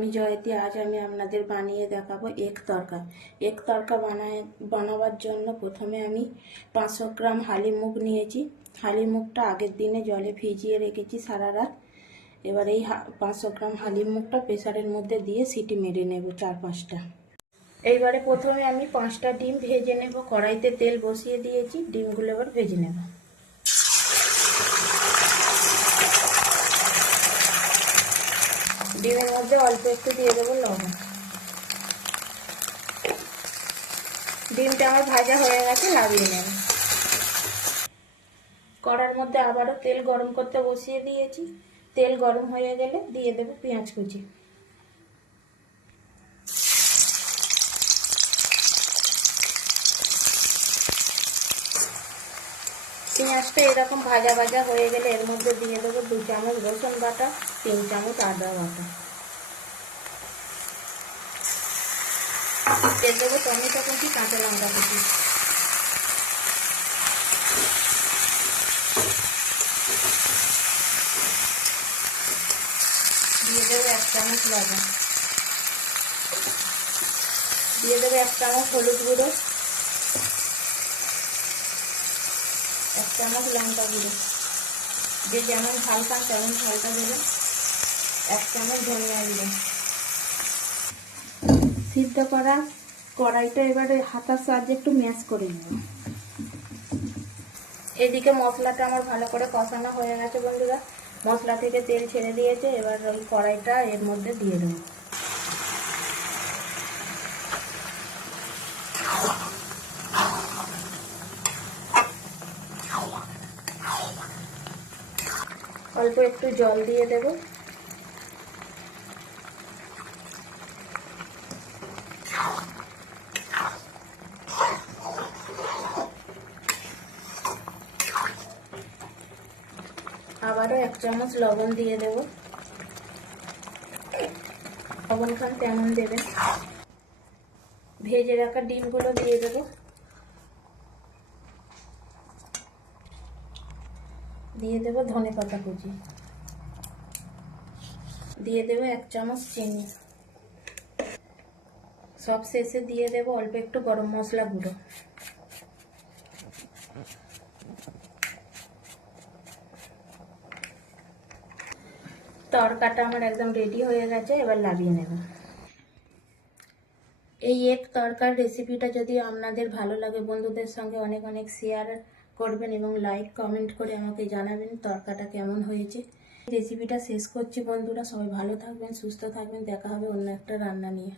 আমি জয়তী। আজ আমি আপনাদের বানিয়ে দেখাবো এগ তড়কা। এগ তড়কা বানাবার জন্য প্রথমে আমি 500 গ্রাম হালি মুগ নিয়েছি। হালি মুগটা আগের দিনে জলে ভিজিয়ে রেখেছি সারা রাত। এবার এই 500 গ্রাম হালি মুগটা প্রেসারের মধ্যে দিয়ে সিটি মেরে নেব 4-5টা। এইবারে প্রথমে আমি 5টা ডিম ভেজে নেব। কড়াইতে তেল বসিয়ে দিয়েছি, ডিমগুলো এবার ভেজে নেব। ডিমের মধ্যে অল্প একটু দিয়ে দেবো লবণ। ডিমটা আমার ভাজা হয়ে গেছে, নামিয়ে নেব। কড়ার মধ্যে আবারও তেল গরম করতে বসিয়ে দিয়েছি। তেল গরম হয়ে গেলে দিয়ে দেবো পেঁয়াজ কুচি। পেঁয়াজটা এরকম ভাজা ভাজা হয়ে গেলে এর মধ্যে দিয়ে দেবো 2 চামচ রসুন বাটা, 3 চামচ আদা বাটা। দিয়ে দেবো টমেটো কুচি, কাঁচা লঙ্কা কুচি। দিয়ে দেবো 1 চামচ লবণ। দিয়ে দেবো 1 চামচ হলুদ গুঁড়ো, 1 চামচ লঙ্কা গুঁড়ো। যে যেমন ঝাল খান তেমন ঝালটা দেবেন। 1 চামচ ধনিয়া গুঁড়ো। সিদ্ধ করা কড়াইটা এবারে হাতার সাহায্যে একটু ম্যাশ করে নেব। এদিকে মশলাটা আমার ভালো করে কষানো হয়ে গেছে বন্ধুরা। মশলা থেকে তেল ছেড়ে দিয়েছে। এবার ওই কড়াইটা এর মধ্যে দিয়ে দেবো। অল্প একটু জল দিয়ে দেব। আবারও 1 চামচ লবণ দিয়ে দেব। লবণ খান তেমন দেবেন। ভেজে রাখা ডিমগুলো দিয়ে দেব। দিয়ে দেব ধনেপাতা কুচি। দিয়ে দেব 1 চামচ চিনি। সব শেষে দিয়ে দেব অল্প একটু গরম মশলা গুঁড়ো। তড়কাটা আমার একদম রেডি হয়ে গেছে, এবার নামিয়ে নেব। এই এগ তড়কার রেসিপিটা যদি আপনাদের ভালো লাগে বন্ধুদের সঙ্গে অনেক অনেক শেয়ার করবেন এবং লাইক কমেন্ট করে আমাকে জানাবেন তড়কাটা কেমন হয়েছে। রেসিপিটা শেষ করছি বন্ধুরা। সবাই ভালো থাকবেন, সুস্থ থাকবেন। দেখা হবে অন্য একটা রান্না নিয়ে।